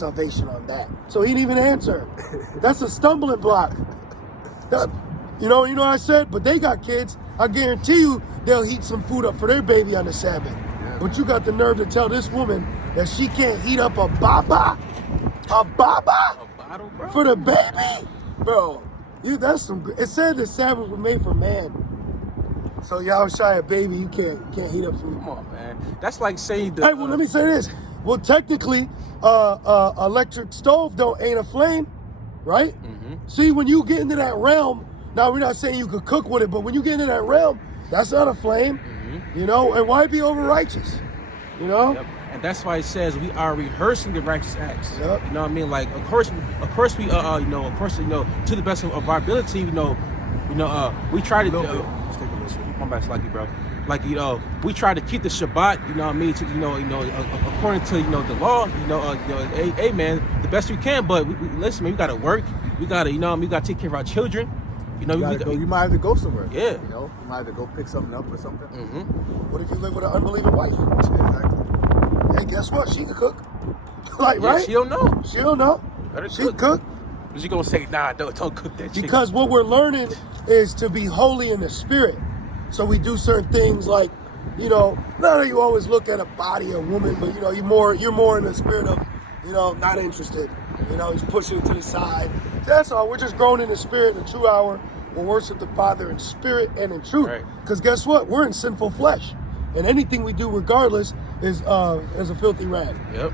salvation on that. So he didn't even answer. That's a stumbling block. You know what I said? But they got kids. I guarantee you they'll heat some food up for their baby on the Sabbath. Yeah. But you got the nerve to tell this woman that she can't heat up a baba? A baba? A bottle, bro? For the baby? Bro, that's some. It said the Sabbath was made for man. So y'all shy a baby, you can't heat up food. Come on, man. That's like saying the... Hey, well, let me say this. Well, technically, electric stove ain't a flame, right? Mm-hmm. See, when you get into that realm, now we're not saying you could cook with it, but when you get into that realm, that's not a flame, you know? And why be over righteous, you know? Yep. And that's why it says we are rehearsing the righteous acts. Yep. You know what I mean? Like, of course, we, to the best of our ability, we try to. Let's take a listen. My bad, Slucky, bro. Like, we try to keep the Shabbat. You know what I mean? To, according to the law. Hey, man, the best we can. But listen, man, we gotta work. We gotta, we gotta take care of our children. You might have to go somewhere. Yeah. You might have to go pick something up or something. Mm-hmm. What if you live with an unbelieving wife? Exactly. Hey, guess what? She can cook. Like, yeah, right? She don't know. She don't know. She cook. But you gonna say, nah, don't cook that chicken. Because what we're learning is to be holy in the spirit. So we do certain things like, not that you always look at a body, a woman, but you're more in the spirit of, not interested. He's pushing it to the side. That's all. We're just growing in the spirit. In the true hour, we'll worship the Father in spirit and in truth. Because guess what? We're in sinful flesh. And anything we do regardless is a filthy rag. Yep.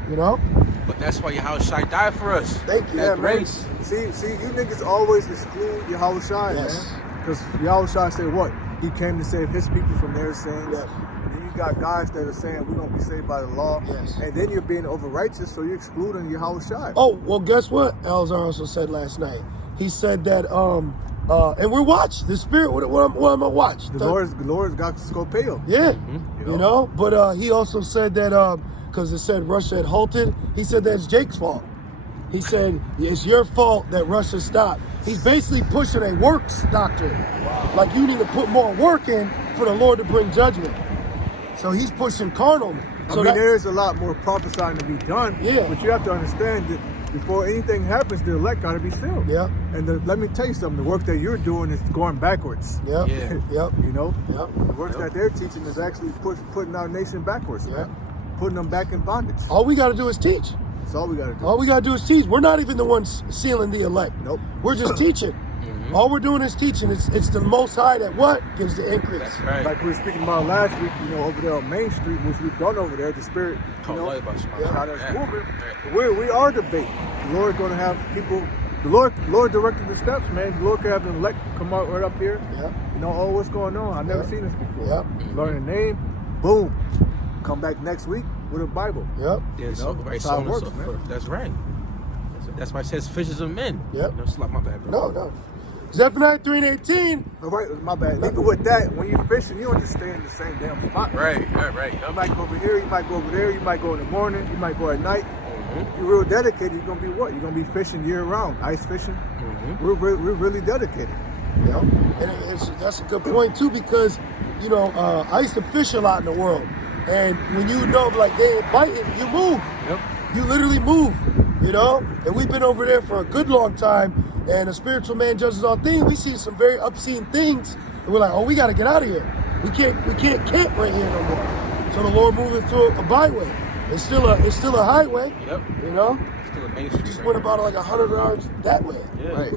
But that's why Yahushua died for us. Thank you. Yeah, grace. See, you niggas always exclude Yahushua, yes. man. Because Yahushua said what? He came to save his people from their sins. Yes. And then you got guys that are saying we don't be saved by the law. Yes. And then you're being over righteous, so you're excluding Yahushua. Oh, well, guess what? Elzar also said last night. He said that and we're watched. The spirit. What am I watch? The Lord's got Scopeo. Yeah, But he also said that because it said Russia had halted. He said that's Jake's fault. He said it's your fault that Russia stopped. He's basically pushing a works doctrine. Wow. Like you need to put more work in for the Lord to bring judgment. So he's pushing carnal. So there's a lot more prophesying to be done. Yeah. But you have to understand that before anything happens, the elect got to be sealed. Yeah. And let me tell you something. The work that you're doing is going backwards. Yep. Yeah. Yep. Yep. The work that they're teaching is actually putting our nation backwards. Yep. Putting them back in bondage. All we got to do is teach. That's all we got to do. All we got to do is teach. We're not even the ones sealing the elect. Nope. We're just teaching. All we're doing is teaching. It's the Most High that what gives the increase. That's right. Like we were speaking about last week, over there on Main Street, which we've done over there, the Spirit, how that's moving. We are the bait. The Lord going to have people. The Lord directed the steps, man. The Lord could have the elect come out right up here. Yeah. What's going on? I've never seen this before. Yeah. Learn the name. Boom. Come back next week with a Bible. Yep. Yeah, that's how it works, man. That's right. That's why it says fishes of men. Yep. It's not my bad, bro. No. Zephaniah 3:18. All right, my bad. Even with that, when you're fishing, you don't just stay in the same damn spot. Right. You might go over here, you might go over there, you might go in the morning, you might go at night. You're real dedicated. You're gonna be what? You're gonna be fishing year round, ice fishing. We're really dedicated. Yeah, and that's a good point too, because I used to fish a lot in the world, and when like they ain't biting, you move. Yep. You literally move. And we've been over there for a good long time. And a spiritual man judges all things. We see some very obscene things, and we're like, oh, we got to get out of here. We can't camp right here no more. So the Lord moved us to a byway. It's still a highway. Yep. Still a main street. Just went about like 100 yards that way. Yeah. Right.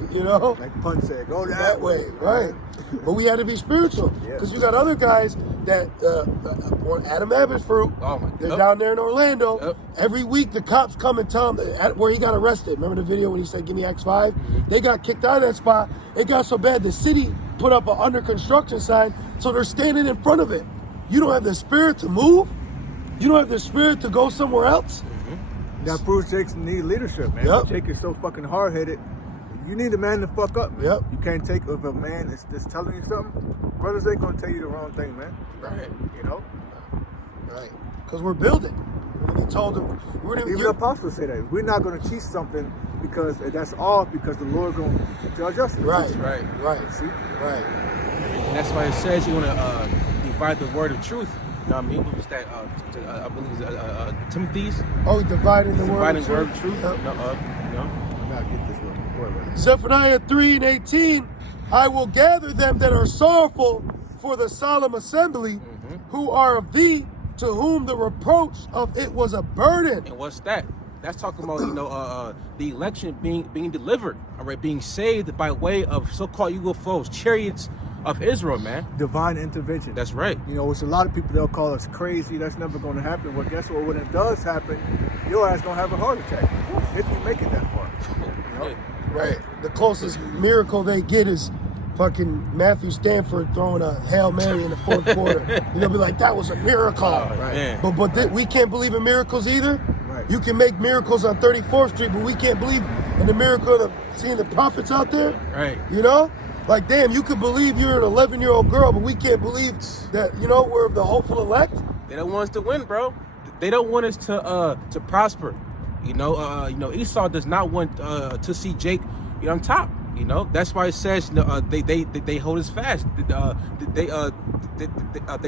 Like Pun said, go that way. Right. But we had to be spiritual, because you got other guys that Adam Abbotsford. Oh my God. They're down there in Orlando. Yep. Every week the cops come and tell him where he got arrested. Remember the video when he said, "Give me X5"? They got kicked out of that spot. It got so bad the city put up an under construction sign, so they're standing in front of it. You don't have the spirit to move. You don't have the spirit to go somewhere else. That proves Jake need leadership, man. Yep. Jake is so fucking hard-headed. You need a man to fuck up, man. Yep. You can't take if a man is telling you something. Brothers ain't gonna tell you the wrong thing, man. Right. Right. Because we're building. When he told them, even the apostles say that we're not gonna teach something because that's off, because the Lord gonna judge us. Right. See. Right. And that's why it says you want to divide the word of truth. know what I mean? What was that? I believe it's Timothy's. Oh, dividing the word Dividing of word truth. of truth. Yep. You know? I'm not get this one. Go ahead, brother. Zephaniah 3:18, I will gather them that are sorrowful for the solemn assembly, who are of thee, to whom the reproach of it was a burden. And what's that? That's talking about, the election being delivered, all right, being saved by way of so-called UFOs, chariots of Israel, man. Divine intervention. That's right. You know, which a lot of people, they'll call us crazy. That's never going to happen. Well, guess what? When it does happen, your ass going to have a heart attack. If you make it that far. You know? Right. The closest miracle they get is fucking Matthew Stanford throwing a Hail Mary in the fourth quarter. And they'll be like, that was a miracle. Man. But we can't believe in miracles either. Right. You can make miracles on 34th Street, but we can't believe in the miracle of seeing the prophets out there. Right. You know? Like, damn, you could believe you're an 11-year-old girl, but we can't believe that, we're the hopeful elect. They don't want us to win, bro. They don't want us to prosper. Esau does not want to see Jake on top. That's why it says they hold us fast. They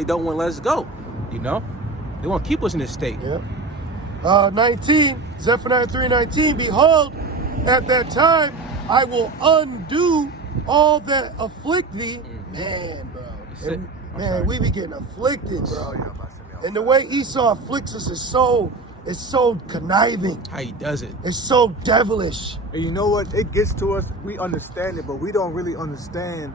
don't want to let us go. They want to keep us in this state. Yeah. 19, Zephaniah 3:19. Behold, at that time I will undo all that afflict thee. Man, bro. Man, we be getting afflicted, bro. And the way Esau afflicts us is so conniving. How he does it. It's so devilish. And you know what? It gets to us. We understand it, but we don't really understand.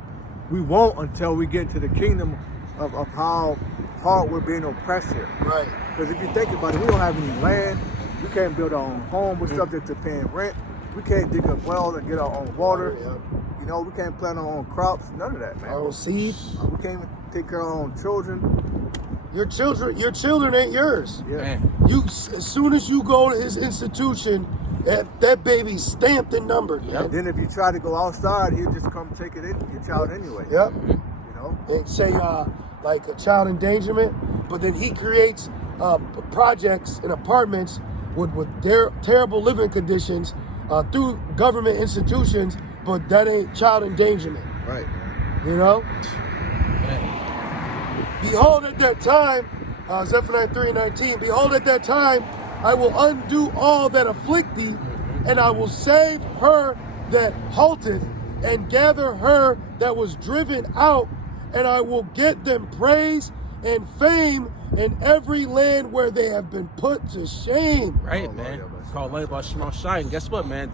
We won't until we get to the kingdom of how hard we're being oppressed here. Right. Because if you think about it, we don't have any land. We can't build our own home. We're subject to paying rent. We can't dig a well and get our own water. Yeah. We can't plant our own crops. None of that, man. Our own seed. We can't even take care of our own children. Your children ain't yours. Yeah. Man. As soon as you go to his institution, that baby's stamped and numbered. Yep. And then if you try to go outside, he'll just come take it in your child anyway. Yep. And say like a child endangerment, but then he creates projects and apartments with terrible living conditions through government institutions, but that ain't child endangerment. Right. Behold at that time, Zephaniah 3:19, behold at that time I will undo all that afflict thee, and I will save her that halteth, and gather her that was driven out, and I will get them praise and fame in every land where they have been put to shame. Right, man. It's called Light by Shema Shai. And guess what, man?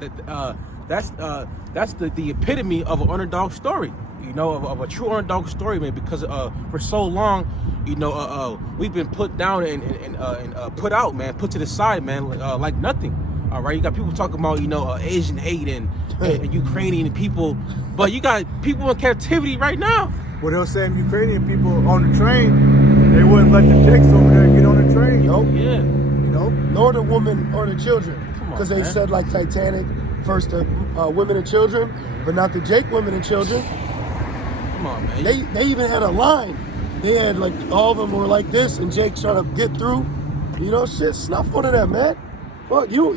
That's the epitome of an underdog story. Of a true underdog story, man. Because for so long, we've been put down and put out, man. Put to the side, man. Like nothing. All right, you got people talking about Asian hate and Ukrainian people, but you got people in captivity right now. Well, they'll send Ukrainian people on the train. They wouldn't let the chicks over there get on the train. Nope. Yeah. Nor the women or the children. Because they said like Titanic, first the women and children, but not the Jake women and children. Come on, man. They even had a line. They had like all of them were like this, and Jake's trying to get through. Shit, snuff one of them, man. Fuck you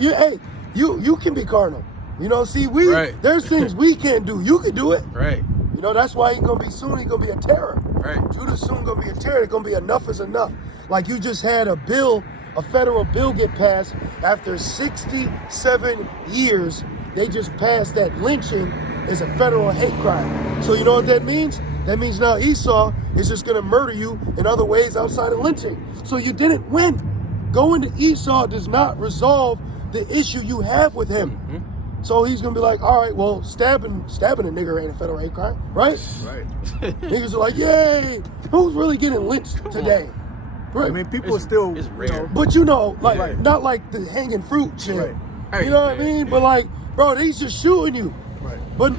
can be carnal. Right. There's things we can't do. You can do it. Right. That's why he's gonna be a terror. Right. Judah soon gonna be a terror. It's gonna be enough is enough. Like you just had a federal bill get passed after 67 years. They just passed that lynching is a federal hate crime. So you know what that means? That means now Esau is just gonna murder you in other ways outside of lynching. So you didn't win. Going to Esau does not resolve the issue you have with him. So he's gonna be like, all right, well, stabbing a nigger ain't a federal hate crime, right? Right. Niggas are like, yay! Who's really getting lynched today? Right. I mean, people still. It's rare. But not like the hanging fruit shit. Right. You know what I mean? But like, bro, he's just shooting you. Right. But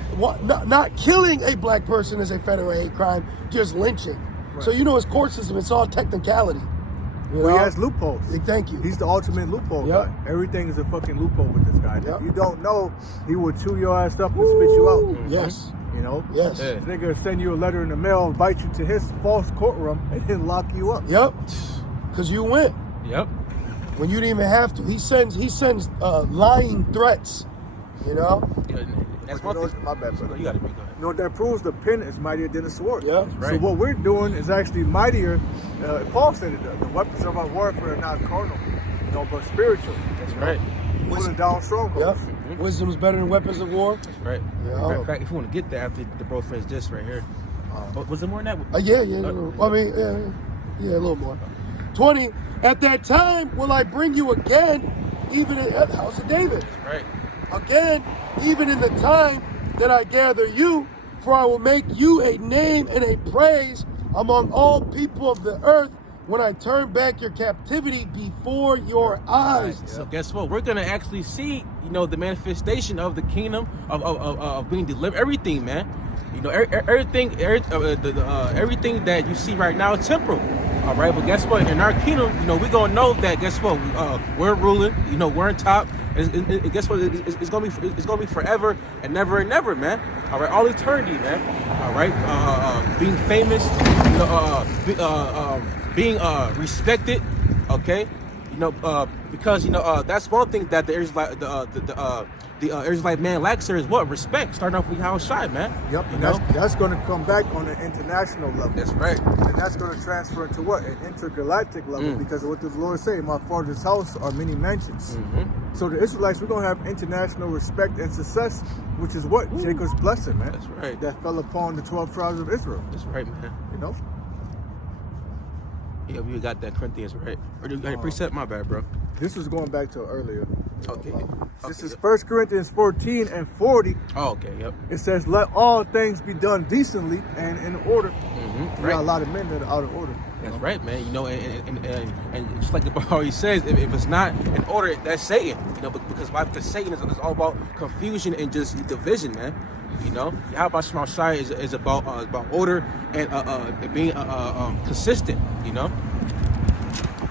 not killing a black person is a federal hate crime, just lynching. Right. So his court system, it's all technicality. He has loopholes. Thank you. He's the ultimate loophole guy. Everything is a fucking loophole with this guy. If you don't know, he will chew your ass up and spit you out. Yes. Yes. This nigga will send you a letter in the mail, invite you to his false courtroom, and then lock you up. Yep. Because you went. Yep. When you didn't even have to. He sends lying threats. That's But one thing. my bad, brother. You got it, man. Go ahead. You know, that proves the pen is mightier than the sword. Yeah. Right. So what we're doing is actually mightier. Paul said it, the weapons of our warfare are not carnal, but spiritual. That's right. Pulling down strongholds. Yeah. Wisdom's better than weapons of war. That's right. Yeah. In fact, if you want to get there after the bro friends just right here. Was there more than that? Yeah. I mean, yeah, a little more. 20. At that time will I bring you again, even in the house of David. That's right. Again, even in the time that I gather you, for I will make you a name and a praise among all people of the earth when I turn back your captivity before your eyes. So guess what? We're gonna actually see, the manifestation of the kingdom of being delivered. Everything, man. Everything that you see right now is temporal. All right, but guess what? In our kingdom, we're gonna know that. Guess what? We're ruling. We're on top. And guess what? It's gonna be forever and never, man. All right, all eternity, man. All right, being famous, being respected. Okay, because that's one thing that the Israelite man lacks there is what? Respect. Starting off with how shy, man. Yep, and that's going to come back on an international level. That's right. And that's going to transfer into what? An intergalactic level, because what does the Lord say? My Father's house are many mansions. So the Israelites, we're going to have international respect and success, which is what? Jacob's blessing, man. That's right. That fell upon the 12 tribes of Israel. That's right, man. Yeah, we got that Corinthians, right? Or you got a precept? My bad, bro. This was going back to earlier. Okay. This is 1 Corinthians 14 and 40. Oh, okay, yep. It says, let all things be done decently and in order. Right. Got a lot of men that are out of order. That's right, man. And just like the Bible always says, if it's not in order, that's Satan. Because why? Because Satan is all about confusion and just division, man. How about Shema Shai is about order and being consistent. I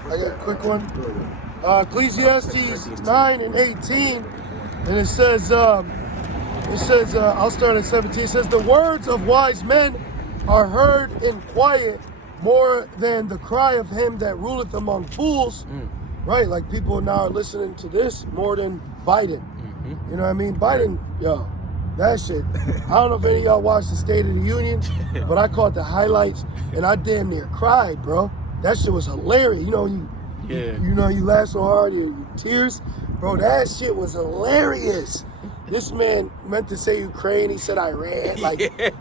got a quick one. Ecclesiastes 9 and 18, and it says, I'll start at 17. It says, the words of wise men are heard in quiet more than the cry of him that ruleth among fools. Right, like people now are listening to this more than Biden. You know what I mean? Biden, that shit. I don't know if any of y'all watched the State of the Union, but I caught the highlights and I damn near cried, bro. That shit was hilarious. You laugh so hard, your tears. Bro, that shit was hilarious. This man meant to say Ukraine, he said Iran. Like,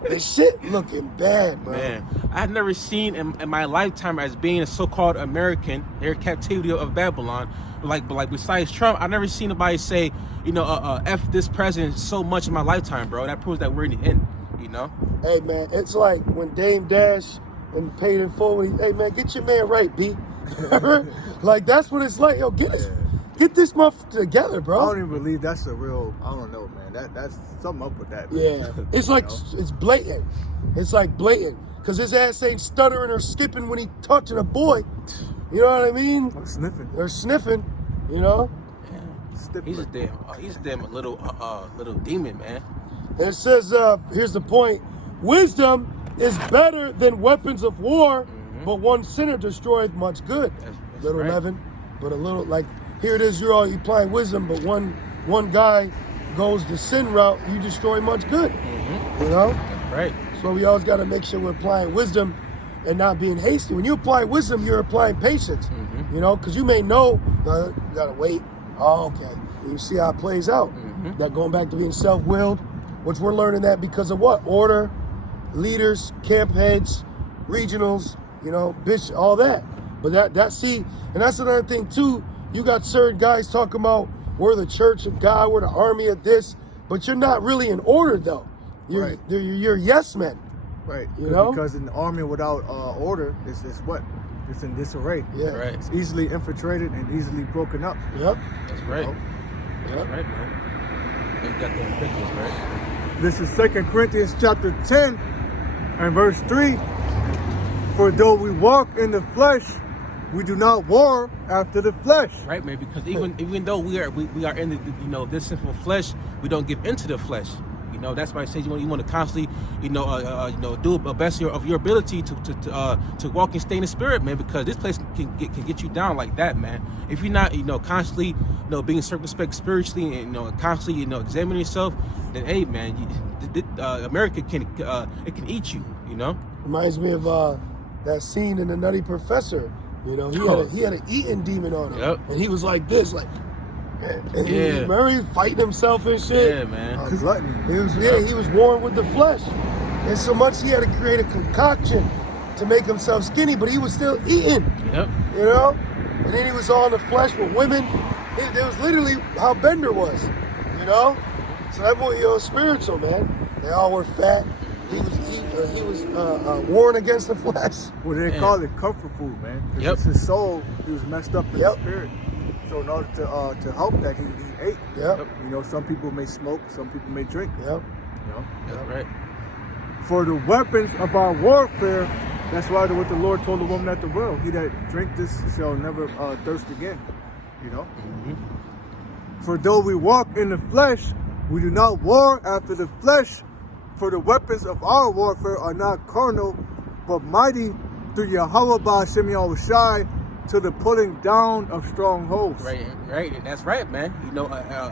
the shit looking bad, bro. Man, I've never seen in my lifetime as being a so-called American, their captivity of Babylon, but besides Trump, I've never seen anybody say, F this president so much in my lifetime, bro. That proves that we're in the end, Hey, man, it's like when Dame Dash and PT.4, hey, man, get your man right, B. Like, that's what it's like. Yo, get this motherfucker together, bro. I don't even believe that's a real, I don't know, man. That's something up with that. Man. Yeah. It's like, it's blatant. It's like blatant. Because his ass ain't stuttering or skipping when he touching a boy. You know what I mean? Or sniffing. Or sniffing, He's a damn little demon, man. And it says, here's the point. Wisdom is better than weapons of war, but one sinner destroyeth much good. That's Little right. leaven, but a little, like, here it is, you're applying wisdom, but one guy goes the sin route, you destroy much good. That's right. So we always got to make sure we're applying wisdom and not being hasty. When you apply wisdom, you're applying patience, because you may know, you got to wait. Oh, okay. And you see how it plays out. That going back to being self-willed, which we're learning that because of what? Order, leaders, camp heads, regionals, bitch, all that. But that's another thing too. You got certain guys talking about we're the church of God, we're the army of this, but you're not really in order though. You're yes men. Right. Because an army without order is what? It's in disarray. Yeah. Right. It's easily infiltrated and easily broken up. Yep. That's right. That's right, man. You got them pictures, right? This is 2 Corinthians chapter 10 and verse 3. For though we walk in the flesh, we do not war after the flesh. Right, man. Because even though we are in the this sinful flesh, we don't give into the flesh. That's why I say you want to constantly, do a best of your ability to walk and stay in the spirit, man. Because this place can get you down like that, man. If you're not, constantly being circumspect spiritually and constantly examining yourself, then hey man, America can eat you. Reminds me of that scene in The Nutty Professor. He had an eating demon on him, and he was like this, like. And he was fighting himself and shit. Yeah, man. Gluttony. He was warm with the flesh, and so much he had to create a concoction to make himself skinny, but he was still eating. Yep. And then he was all in the flesh with women. It was literally how Bender was. So that boy, spiritual, man. They all were fat. He was warring against the flesh. Well, they call it comfort food, man. Because his soul, he was messed up in the spirit. So in order to help that, he ate. Yep. Some people may smoke, some people may drink. Yep. That's right. For the weapons of our warfare, that's why what the Lord told the woman at the well, he that drink this shall never thirst again. For though we walk in the flesh, we do not war after the flesh. For the weapons of our warfare are not carnal, but mighty through Yahweh Ba'ashem Yahushai, to the pulling down of strongholds. Right, and that's right, man.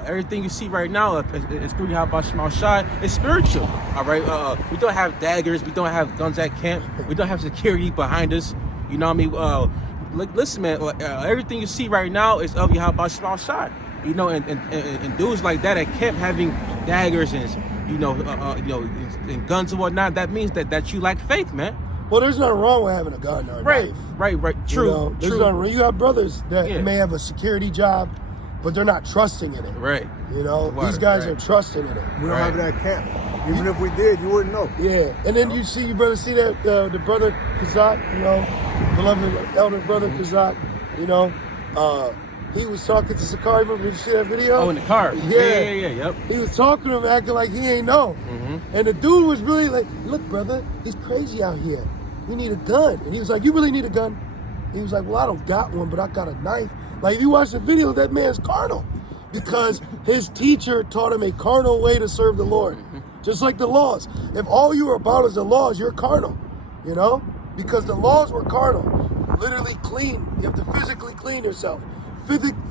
Everything you see right now is through Yahweh Shai. It's spiritual. All right, we don't have daggers, we don't have guns at camp, we don't have security behind us. You know what I mean? Listen, man. Everything you see right now is of Yahweh Shai. And dudes like that at camp having daggers and and guns and whatnot. That means that you lack faith, man. Well, there's nothing wrong with having a gun or a knife. Right. True. There's nothing wrong. You got brothers that may have a security job, but they're not trusting in it. Right. These guys are trusting in it. We don't have that camp. Even if we did, you wouldn't know. Yeah. And then you brother see that the brother Kazak, beloved elder brother Kazak, he was talking to Sakari. Remember, did you see that video? Oh, in the car. Yeah. Yep. He was talking to him, acting like he ain't know. And the dude was really like, look, brother, he's crazy out here. We need a gun. And he was like, you really need a gun? He was like, well, I don't got one, but I got a knife. Like, if you watch the video, that man's carnal. Because his teacher taught him a carnal way to serve the Lord. Just like the laws. If all you are about is the laws, you're carnal. Because the laws were carnal. Literally clean. You have to physically clean yourself.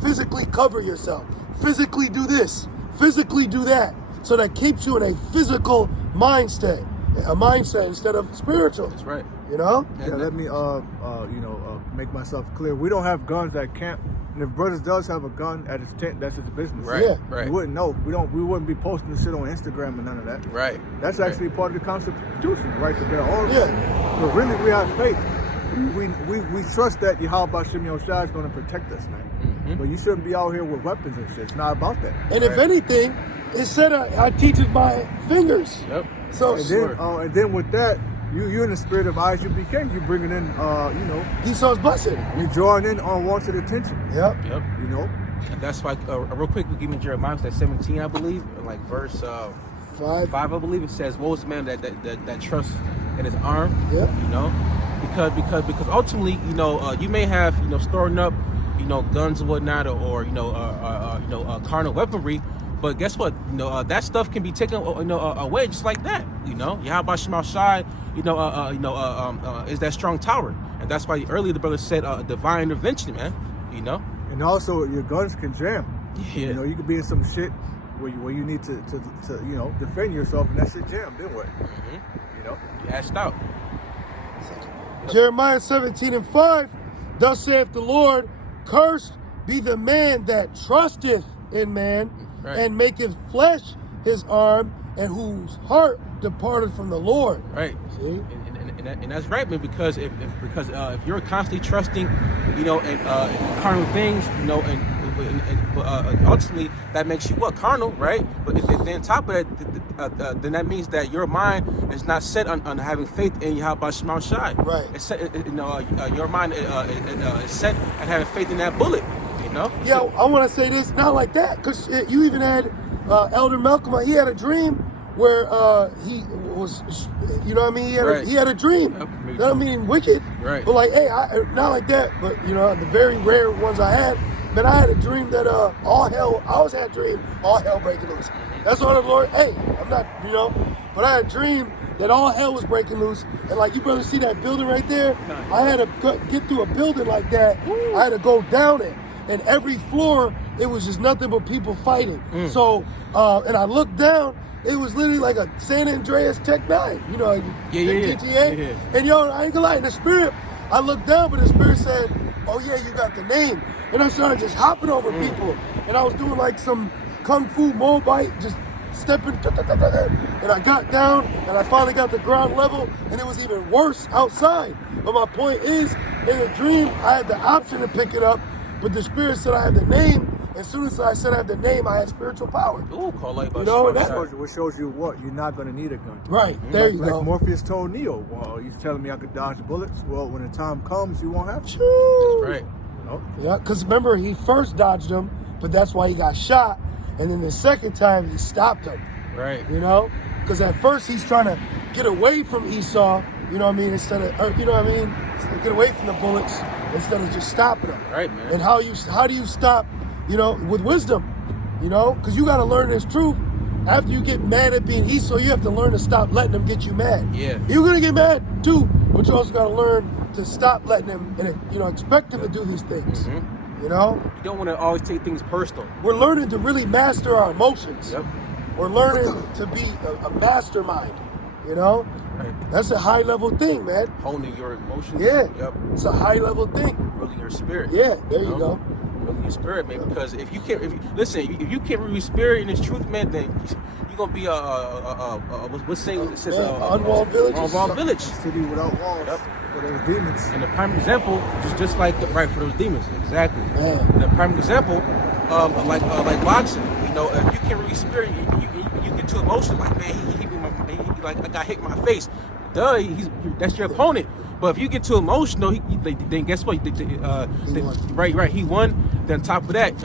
Physically cover yourself. Physically do this. Physically do that. So that keeps you in a physical mindset. A mindset instead of spiritual. That's right. Yeah, let me make myself clear. We don't have guns at camp. And if brothers does have a gun at his tent, that's his business. Right. You wouldn't know. We wouldn't be posting this shit on Instagram and none of that. Right. That's actually part of the Constitution, the right to bear arms. But really we have faith. We trust that Yahweh Ba'ashem Yahushai is going to protect us, man. But you shouldn't be out here with weapons and shit. It's not about that. And if anything, it said I teach with my fingers. Yep. So and then with that, you in the spirit of ISUBK, you bringing in Esau's blessing. You drawing in unwanted attention. Yep. And that's why real quick, we give me Jeremiah 17, I believe, like verse 5, I believe it says, "Woe is the man that trusts in his arm." Yep. Because ultimately, you may have storing up, guns and whatnot, or carnal weaponry. But guess what? That stuff can be taken away just like that. Yahweh Shema Shai, is that strong tower. And that's why earlier the brother said divine intervention, man. And also your guns can jam. Yeah. You could be in some shit where you need to defend yourself, and that shit jam, then what? You asked out. Jeremiah 17:5, thus saith the Lord, cursed be the man that trusteth in man, and maketh flesh his arm, and whose heart departed from the Lord. Right. See? And that's right, man. Because if you're constantly trusting, in carnal things, and ultimately that makes you what? Carnal, right? But then on top of that, then that means that your mind is not set on having faith in Yahweh Shema Shai. Right. It's set, your mind is set at having faith in that bullet. Yeah, I want to say this, not like that, because you even had Elder Malcolm. He had a dream where he was, he had a dream. That don't mean wicked, right? But like, hey, not like that. But the very rare ones I had, man, I had a dream that all hell. I always had a dream all hell breaking loose. That's what the Lord. Hey, I'm not, but I had a dream that all hell was breaking loose, and like you brothers see that building right there. I had to get through a building like that. I had to go down it. And every floor it was just nothing but people fighting. So, and I looked down, it was literally like a San Andreas Tech 9, you know, like GTA. Yeah. And yo, I ain't gonna lie, in the spirit, I looked down, but the spirit said, oh yeah, you got the name. And I started just hopping over people. And I was doing like some Kung Fu Mobite, just stepping, and I got down, and I finally got the ground level, and it was even worse outside. But my point is, in the dream, I had the option to pick it up, but the spirit said I had the name. As soon as I said I had the name, I had spiritual power. Ooh, call like you know, what shows you what? You're not going to need a gun. Right, there you go. Like Morpheus told Neo, well, you're telling me I could dodge bullets? Well, when the time comes, you won't have to. That's right. You know? Yeah, because remember, he first dodged them, but that's why he got shot. And then the second time, he stopped him. Right. You know? Because at first, he's trying to get away from Esau, you know what I mean, instead of, you know what I mean? Get away from the bullets instead of just stopping them. Right, man. And how do you stop, you know, with wisdom, you know? Because you got to learn this truth. After you get mad at being Esau, you have to learn to stop letting them get you mad. Yeah. You're going to get mad too, but you also got to learn to stop letting them, and, you know, expect them to do these things. You know? You don't want to always take things personal. We're learning to really master our emotions. Yep. We're learning to be a mastermind, you know? Right. That's a high level thing, man. Honing your emotions. Yeah. Yep. It's a high level thing. Really your spirit. Yeah, there you go. Really your spirit, man. Because if you can't really spirit in this truth, man, then you're gonna be what's saying? It says unwalled village. Unwalled village. City without walls. Yep. For those demons. And the prime example is just like for those demons, exactly. Man. And the prime example, like boxing. You know, if you can't really spirit, you get too emotional. Like, man, he hit me like I got hit in my face. Duh, that's your opponent. But if you get too emotional, then guess what? Right, he won. Then on top of that,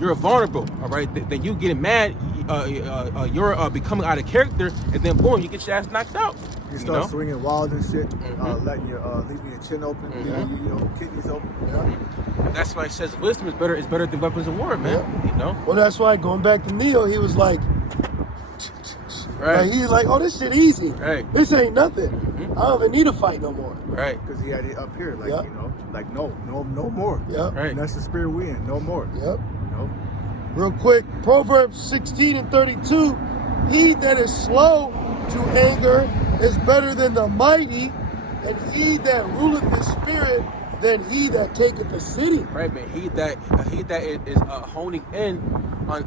you're vulnerable. All right, then you getting mad. You're becoming out of character, and then boom, you get your ass knocked out. You start swinging wild and shit, letting leaving your chin open, your kidneys open. Yeah. That's why it says wisdom is better than weapons of war, man. Yeah. You know. Well, that's why going back to Neo, he was like, right. He's like, oh, this shit easy. Right. This ain't nothing. I don't even need to fight no more. Right. Because he had it up here, like you know, like no more. Yeah. Right. And that's the spirit we in, no more. Yep. No. Real quick, Proverbs 16:32, he that is slow to anger is better than the mighty, and he that ruleth his spirit than he that taketh the city. Right, man. He that is honing in on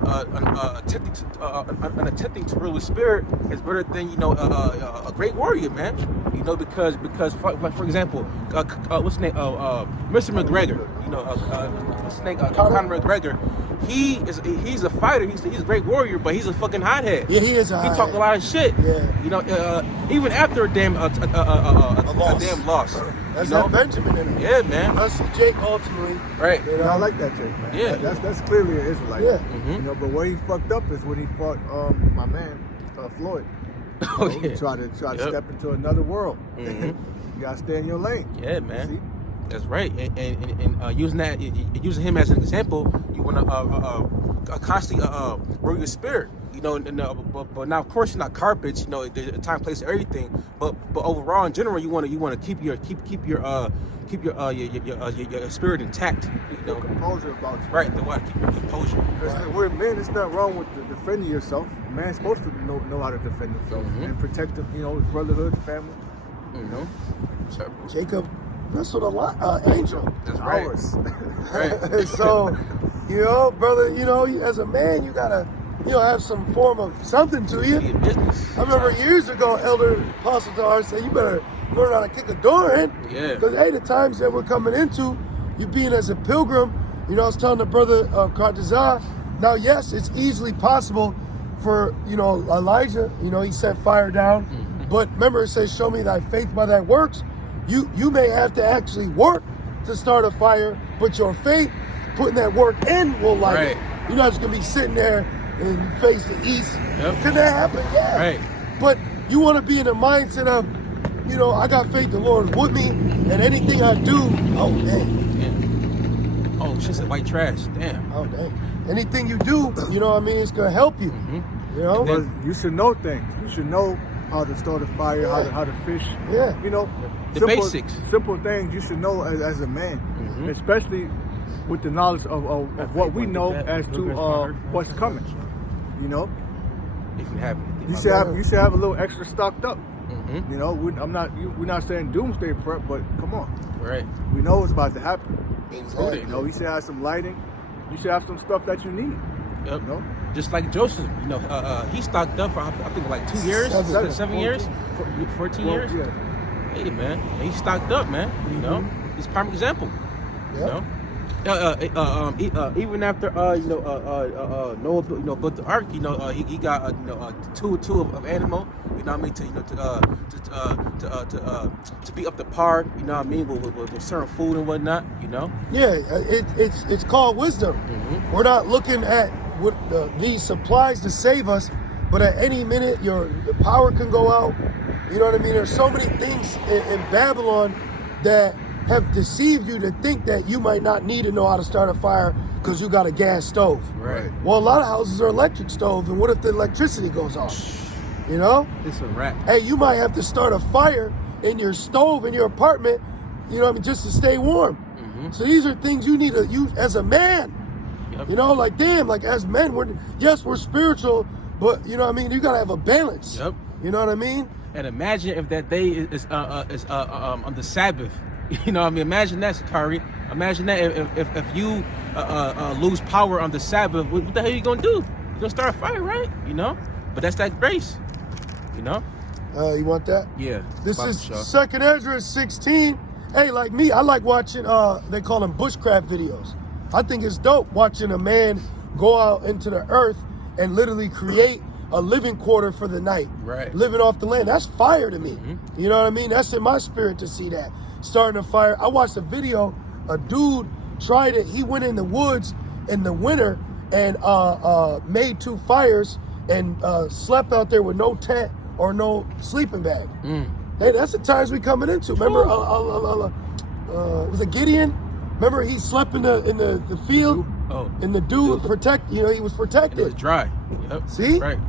attempting to rule the spirit is better than a great warrior, man. You know, because for example, what's his name? Mr. McGregor. You know, what's his name? Conor McGregor. He's a fighter. He's a great warrior, but he's a fucking hothead. Yeah, he is a He hothead. talk a lot of shit. Yeah. You know, even after a damn loss. That's you know? that Benjamin in him. Yeah, man. That's Jake ultimately. Right. You know? I like that Jake, man. Yeah. That's clearly an Israelite. Yeah. You know, but where he fucked up is when he fought my man Floyd. Oh, He tried to step into another world. You gotta stay in your lane. Yeah, man. See? That's right. And using him as an example, you want to constantly work your spirit. You know, but now of course you're not carpets. You know, there's a time, place, everything. But overall, in general, you want to keep your spirit intact. You know, Composure about you. right? Keep your composure. Because we're men, it's not wrong with defending yourself. A man's supposed to know how to defend himself and protect his brotherhood, family. You know, Jacob wrestled a lot, angel. That's right. hours. Right. So, you know, brother, you know, as a man, you gotta, have some form of something to you. Be a business. I remember years ago, Elder Apostle Dar said, you better learn how to kick a door in. Yeah. Because, hey, the times that we're coming into, you being as a pilgrim, I was telling the brother Kartazah, now, yes, it's easily possible for, Elijah, he set fire down. But remember, it says, show me thy faith by thy works. You may have to actually work to start a fire, but your faith, putting that work in, will light it. You're not just going to be sitting there and you face the east. Yep. Can that happen? Yeah. Right. But you want to be in the mindset of, I got faith the Lord is with me, and anything I do, oh, dang. Oh, shit's like white trash. Damn. Oh, dang. Anything you do, it's going to help you. Well, you should know things. You should know how to start a fire, how to fish. Yeah. The basics. Simple things you should know as a man. Especially with the knowledge of what we know as to what's coming. You know, if you have it, you should have a little extra stocked up. You know, we're not saying doomsday prep, but come on, right? We know what's about to happen. Exactly. You know, you should have some lighting. You should have some stuff that you need. Yep. You know? Just like Joseph, you know, he stocked up for I think like 2 years, 7 years, 14 years. Yeah. Hey man, he stocked up, man. You know, he's a prime example. Yep. You know, even after Noah built the ark, you know, he got two of animal, you know what I mean, to be up to par, you know what I mean, with certain food and whatnot, you know. Yeah, it's called wisdom. We're not looking at what these supplies to save us, but at any minute your power can go out. You know what I mean? There's so many things in Babylon that have deceived you to think that you might not need to know how to start a fire because you got a gas stove. Right. Well, a lot of houses are electric stove, and what if the electricity goes off? You know? It's a wrap. Hey, you might have to start a fire in your stove in your apartment, you know what I mean, just to stay warm. So these are things you need to use as a man. Yep. You know, like damn, like as men, we're spiritual, but you know what I mean, you gotta have a balance. Yep. You know what I mean? And imagine if that day is on the Sabbath. You know what I mean? Imagine that, Sakari. Imagine that if you lose power on the Sabbath, what the hell are you gonna do? You're gonna start a fire, right? You know? But that's that grace. You know? You want that? Yeah. This is 2nd Ezra 16. Hey, like me, I like watching they call them bushcraft videos. I think it's dope watching a man go out into the earth and literally create a living quarter for the night. Right. Living off the land. That's fire to me. You know what I mean? That's in my spirit to see that. Starting a fire. I watched a video, a dude tried it. He went in the woods in the winter and made 2 fires and slept out there with no tent or no sleeping bag. Hey, that's the times we coming into. Remember, was it Gideon? Remember, he slept in the field, and the dude he was protected. It was dry. Yep. See? Right.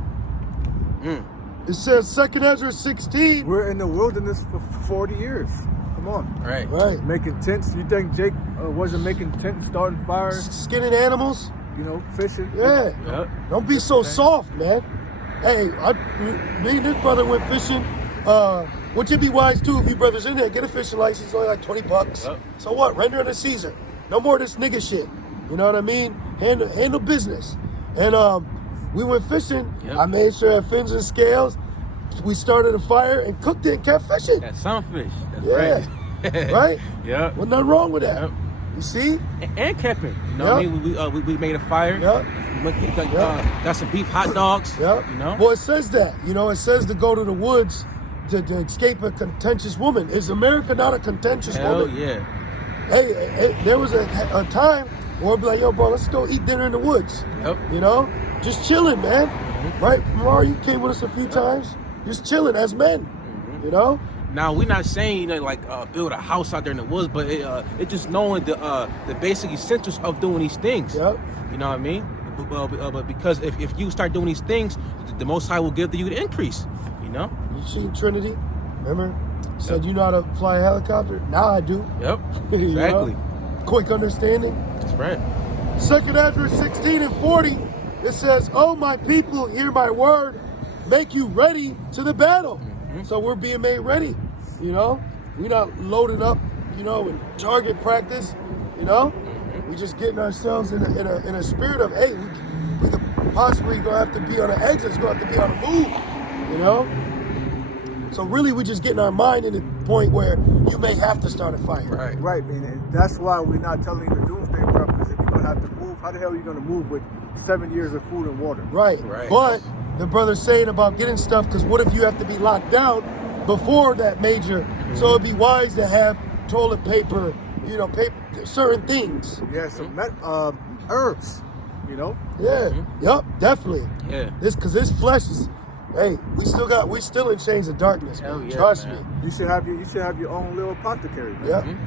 It says 2nd Ezra 16. We're in the wilderness for 40 years. Come on. Right. Right. Making tents. You think Jake wasn't making tents, starting fires? Skinning animals. You know, fishing. Yeah. Yep. Don't be so soft, man. Hey, me and this brother went fishing. What you'd be wise too if you brothers in there, get a fishing license, only like $20. Yep. So what? Render it a Caesar. No more of this nigga shit. You know what I mean? Handle business. And we went fishing. Yep. I made sure I had fins and scales. We started a fire and cooked it and kept fishing. That's sunfish. That's Yeah. right. Right? Yeah. Well, nothing wrong with that. Yep. You see? And camping. You know what I mean? We made a fire. Yep. Got some beef hot dogs. Yep. You know? Well, it says that. You know, it says to go to the woods to escape a contentious woman. Is America not a contentious woman? Hell yeah. Hey, there was a time where I'd be like, yo, bro, let's go eat dinner in the woods. Yep. You know? Just chilling, man. Right? Mar, you came with us a few times. Just chilling as men. You know? Now we're not saying build a house out there in the woods, but it's just knowing the basic essentials of doing these things. Yep. You know what I mean? But because if you start doing these things, the Most High will give you the increase. You know? You seen Trinity? Remember? Said you know how to fly a helicopter? Now I do. Yep. You Exactly. know? Quick understanding. That's right. 2nd Ezra 16 and 40, it says, "Oh, my people, hear my word. Make you ready to the battle." So we're being made ready. You know? We're not loading up, you know, in target practice. You know? We're just getting ourselves in a spirit of, hey, we could possibly gonna have to be on the exit. It's gonna have to be on the move. You know? So really, we're just getting our mind in the point where you may have to start a fire. Right. Right, man. And that's why we're not telling you to doomsday prep, because if you're going to have to move, how the hell are you going to move with 7 years of food and water? Right. Right. But the brother's saying about getting stuff, because what if you have to be locked down before that major? So it'd be wise to have toilet paper, you know, certain things. Yeah, some herbs, you know? Yeah. Yep. Definitely. Yeah. Because this flesh is. Hey, we still in chains of darkness, man. Hell yeah, Trust man. me. You should have your own little apothecary, man. Yep. You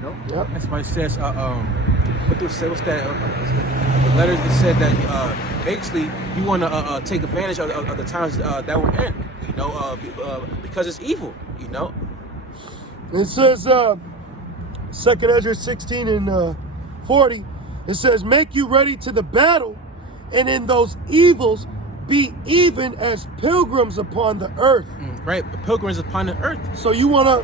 know? Yep. That's why it says what's that? The letters that said that basically you want to take advantage of the times that we're in. You know, because it's evil. You know. It says 2nd Ezra 16 and 40, it says, make you ready to the battle, and in those evils be even as pilgrims upon the earth. Right, pilgrims upon the earth. So you wanna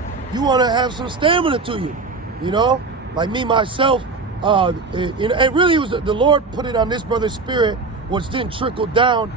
have some stamina to you, you know? Like me, myself, and really it was the Lord put it on this brother's spirit, which didn't trickle down.